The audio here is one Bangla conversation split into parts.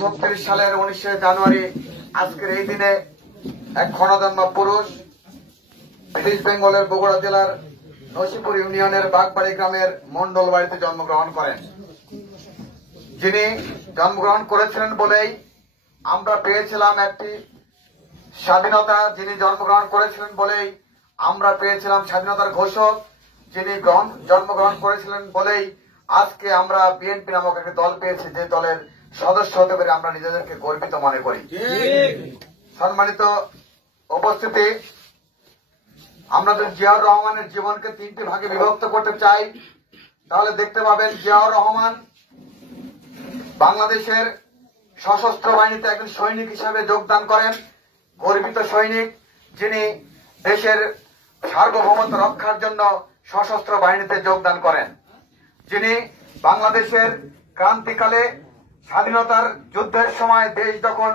1936 সালের 19শে জানুয়ারি আজকের এই দিনে এক ক্ষণজন্মা পুরুষ ইস্ট বেঙ্গলের বগুড়া জেলার নসিপুর ইউনিয়নের বাগবাড়ি গ্রামের মন্ডল বাড়িতে জন্মগ্রহণ করেন। যিনি জন্মগ্রহণ করেছিলেন বলেই আমরা পেয়েছিলাম একটি স্বাধীনতা, যিনি জন্মগ্রহণ করেছিলেন বলেই আমরা পেয়েছিলাম স্বাধীনতার ঘোষক, যিনি জন্মগ্রহণ করেছিলেন বলেই আজকে আমরা বিএনপি নামক একটি দল পেয়েছি, যে দলের সদস্য হতে পেরে আমরা নিজেদেরকে গর্বিত মনে করি। সম্মানিত উপস্থিতি, আমরা যদি জিয়াউর রহমানের জীবনকে তিনটি ভাগে বিভক্ত করতে চাই তাহলে দেখতে পাবেন জিয়াউর রহমান বাংলাদেশের সশস্ত্র বাহিনীতে একজন সৈনিক হিসেবে যোগদান করেন, গর্বিত সৈনিক, যিনি দেশের সার্বভৌমত্ব রক্ষার জন্য সশস্ত্র বাহিনীতে যোগদান করেন, যিনি বাংলাদেশের ক্রান্তিকালে স্বাধীনতার যুদ্ধের সময় দেশ যখন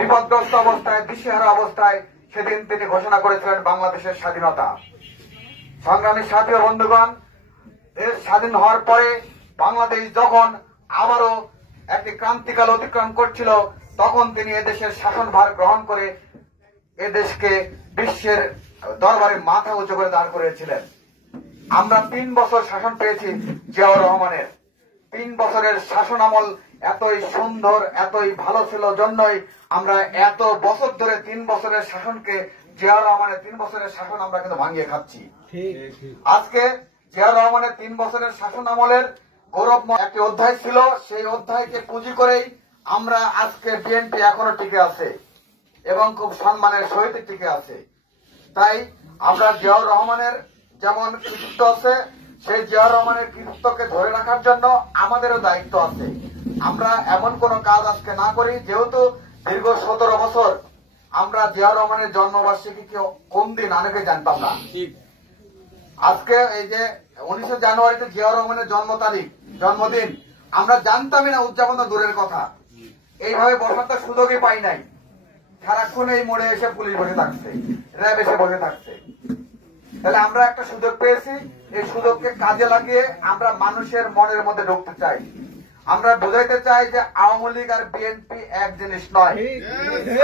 বিপদগ্রস্ত অবস্থায়, দিশেহারা অবস্থায়, সেদিন তিনি ঘোষণা করেছিলেন বাংলাদেশের স্বাধীনতা। সংগ্রামী সাথী ও বন্ধুগণ, দেশ স্বাধীন হওয়ার পরে বাংলাদেশ যখন আবারও একটি ক্রান্তিকাল অতিক্রম করছিল, তখন তিনি এদেশের শাসনভার গ্রহণ করে এদেশকে বিশ্বের দরবারে মাথা উঁচু করে দাঁড় করিয়েছিলেন। আমরা 3 বছর শাসন পেয়েছি জিয়াউর রহমানের। 3 বছরের শাসন আমল এতই সুন্দর, এতই ভালো ছিল জন্যই আমরা এত বছর ধরে 3 বছরের শাসনকে, জিয়াউর রহমানের 3 বছরের শাসন আমরা কিন্তু ভাঙিয়ে খাচ্ছি। আজকে জিয়াউর রহমানের 3 বছরের শাসন আমলের গৌরবময় একটি অধ্যায় ছিল, সেই অধ্যায়কে পুঁজি করেই আমরা আজকে বিএনপি এখনো টিকে আছে এবং খুব সম্মানের সহিত টিকে আছে। তাই আমরা জিয়াউর রহমানের যেমন কৃতিত্ব আছে, সেই জিয়াউর রহমানের কৃতিত্বকে ধরে রাখার জন্য আমাদেরও দায়িত্ব আছে। আমরা এমন কোন কাজ আজকে না করি, যেহেতু দীর্ঘ 17 বছর আমরা জিয়াউর রহমানের জন্মবার্ষিকী কোন দিন অনেকে জানতাম না। আজকে এই যে 19 জানুয়ারিতে জিয়াউর রহমানের জন্মদিন আমরা জানতামই না, উদযাপন দূরের কথা। এইভাবে বসার তো সুযোগই পাই নাই। সারাক্ষণ এই মোড়ে এসে পুলিশ বসে থাকছে, র্যাব এসে বসে থাকছে। তাহলে আমরা একটা সুযোগ পেয়েছি, এই সুযোগকে কাজে লাগিয়ে আমরা মানুষের মনের মধ্যে ঢুকতে চাই। আমরা বোঝাইতে চাই যে আওয়ামী লীগ আর বিএনপি এক জিনিস নয়,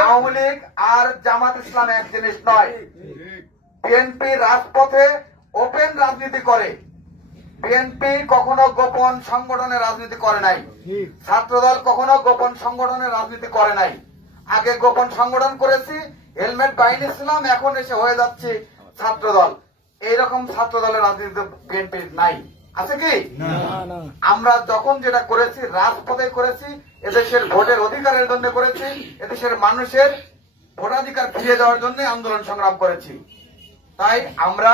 আওয়ামী লীগ আর জামাত ইসলাম এক জিনিস নয়। বিএনপি রাজপথে ওপেন রাজনীতি করে, বিএনপি কখনো গোপন সংগঠনের রাজনীতি করে নাই, ছাত্রদল কখনো গোপন সংগঠনের রাজনীতি করে নাই। আগে গোপন সংগঠন করেছি, হেলমেট বাহিনী ছিলাম, এখন এসে হয়ে যাচ্ছে ছাত্রদল। এইরকম ছাত্রদলের রাজনীতি বিএনপির নাই, আছে কি? আমরা যখন যেটা করেছি রাজপথে করেছি, এদেশের ভোটের অধিকারের জন্য করেছি, এদেশের মানুষের ভোটাধিকার ফিরিয়ে দেওয়ার জন্য আন্দোলন সংগ্রাম করেছি। তাই আমরা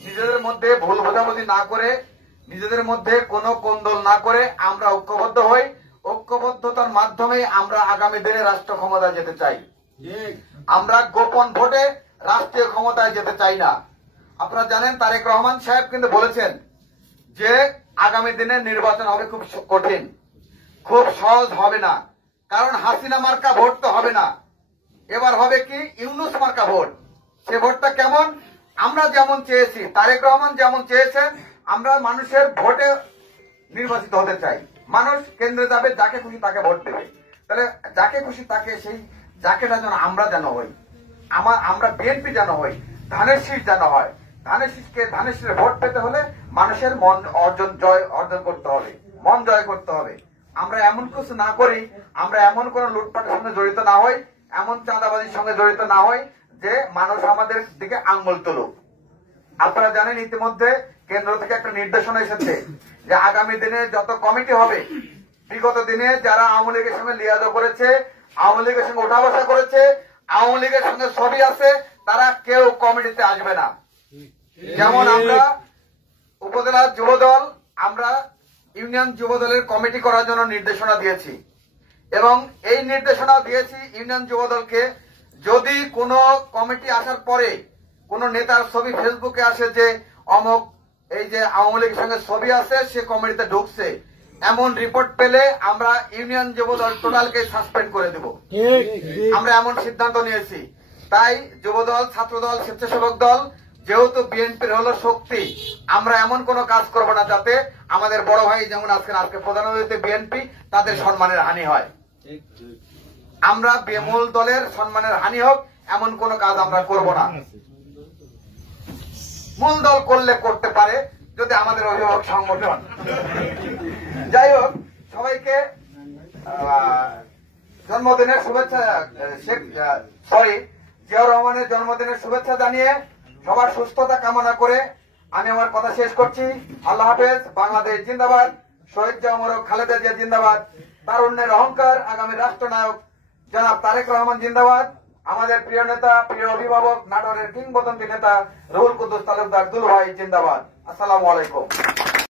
নিজেদের মধ্যে ভুল বোঝাবুঝি না করে, নিজেদের মধ্যে কোনো কোন্দল না করে আমরা ঐক্যবদ্ধ হই। ঐক্যবদ্ধতার মাধ্যমে আমরা আগামী দিনে রাষ্ট্র ক্ষমতায় যেতে চাই। আমরা গোপন ভোটে রাষ্ট্রীয় ক্ষমতায় যেতে চাই না। আপনারা জানেন তারেক রহমান সাহেব কিন্তু বলেছেন যে আগামী দিনে নির্বাচন হবে খুব কঠিন, খুব সহজ হবে না, কারণ হাসিনা মার্কা ভোট তো হবে না, এবার হবে কি ইউনূস মার্কা ভোট। সে ভোটটা কেমন? আমরা যেমন চেয়েছি, তারেক রহমান যেমন চেয়েছেন, আমরা মানুষের ভোটে নির্বাচিত হতে চাই। মানুষ কেন্দ্রে যাবে, যাকে খুশি তাকে ভোট দেবে। তাহলে যাকে খুশি তাকে, সেই যাকেটা যেন আমরা যেন হই, আমরা বিএনপি যেন হই, ধানের শীষ যেন হয়। ধানের শীষের ভোট পেতে হলে মানুষের মন অর্জন করতে হবে, মন জয় করতে হবে। আমরা এমন কিছু না করি, আমরা এমন কোন লুটপাটের সঙ্গে জড়িত না হই, এমন চাঁদাবাজির সঙ্গে জড়িত না হই যে মানুষ আমাদের দিকে আঙ্গুল তুলুক। আপনারা জানেন ইতিমধ্যে কেন্দ্র থেকে একটা নির্দেশনা এসেছে যে আগামী দিনে যত কমিটি হবে, বিগত দিনে যারা আওয়ামী লীগের সঙ্গে লিয়াজো করেছে, আওয়ামী লীগের সঙ্গে উঠা বসা করেছে, আওয়ামী লীগের সঙ্গে ছবি আছে, তারা কেউ কমিটিতে আসবে না। যেমন আমরা উপজেলা যুবদল, আমরা ইউনিয়ন যুবদলের কমিটি করার জন্য নির্দেশনা দিয়েছি এবং এই নির্দেশনা দিয়েছি ইউনিয়ন যুবদলকে, যদি কোনো কমিটি আসার পরে কোন নেতার ছবি ফেসবুকে আসে যে অমুক এই যে আওয়ামী লীগের সঙ্গে ছবি আছে, সে কমিটিতে ঢুকছে, এমন রিপোর্ট পেলে আমরা ইউনিয়ন যুবদল টোটালকে সাসপেন্ড করে দেব। আমরা এমন সিদ্ধান্ত নিয়েছি। তাই যুবদল, ছাত্রদল, স্বেচ্ছাসেবক দল যেহেতু বিএনপির হলো শক্তি, আমরা এমন কোন কাজ করব না যাতে আমাদের বড় ভাই যেমন আজকে প্রধান অতিথি বিএনপি তাদের সম্মানের হানি হয়। আমরা মূল দলের সম্মানের হানি হোক এমন কোন কাজ আমরা করব না। মূল দল করলে করতে পারে যদি আমাদের অভিভাবক সংগঠন। যাই হোক, সবাইকে জন্মদিনের শুভেচ্ছা, জিয়াউর রহমানের জন্মদিনের শুভেচ্ছা জানিয়ে সবার সুস্থতা কামনা করে আমি আমার কথা শেষ করছি। আল্লাহ হাফেজ। বাংলাদেশ জিন্দাবাদ। শহীদ জিয়া মোবারক খালেদা জিয়া জিন্দাবাদ। তারুণ্যের অহংকার আগামী রাষ্ট্রনায়ক জনাব তারেক রহমান জিন্দাবাদ। আমাদের প্রিয় নেতা, প্রিয় অভিভাবক, নাটোরের কিংবদন্তি নেতা রুহুল কুদ্দুস তালুকদার দুলু ভাই জিন্দাবাদ। আসসালামু আলাইকুম।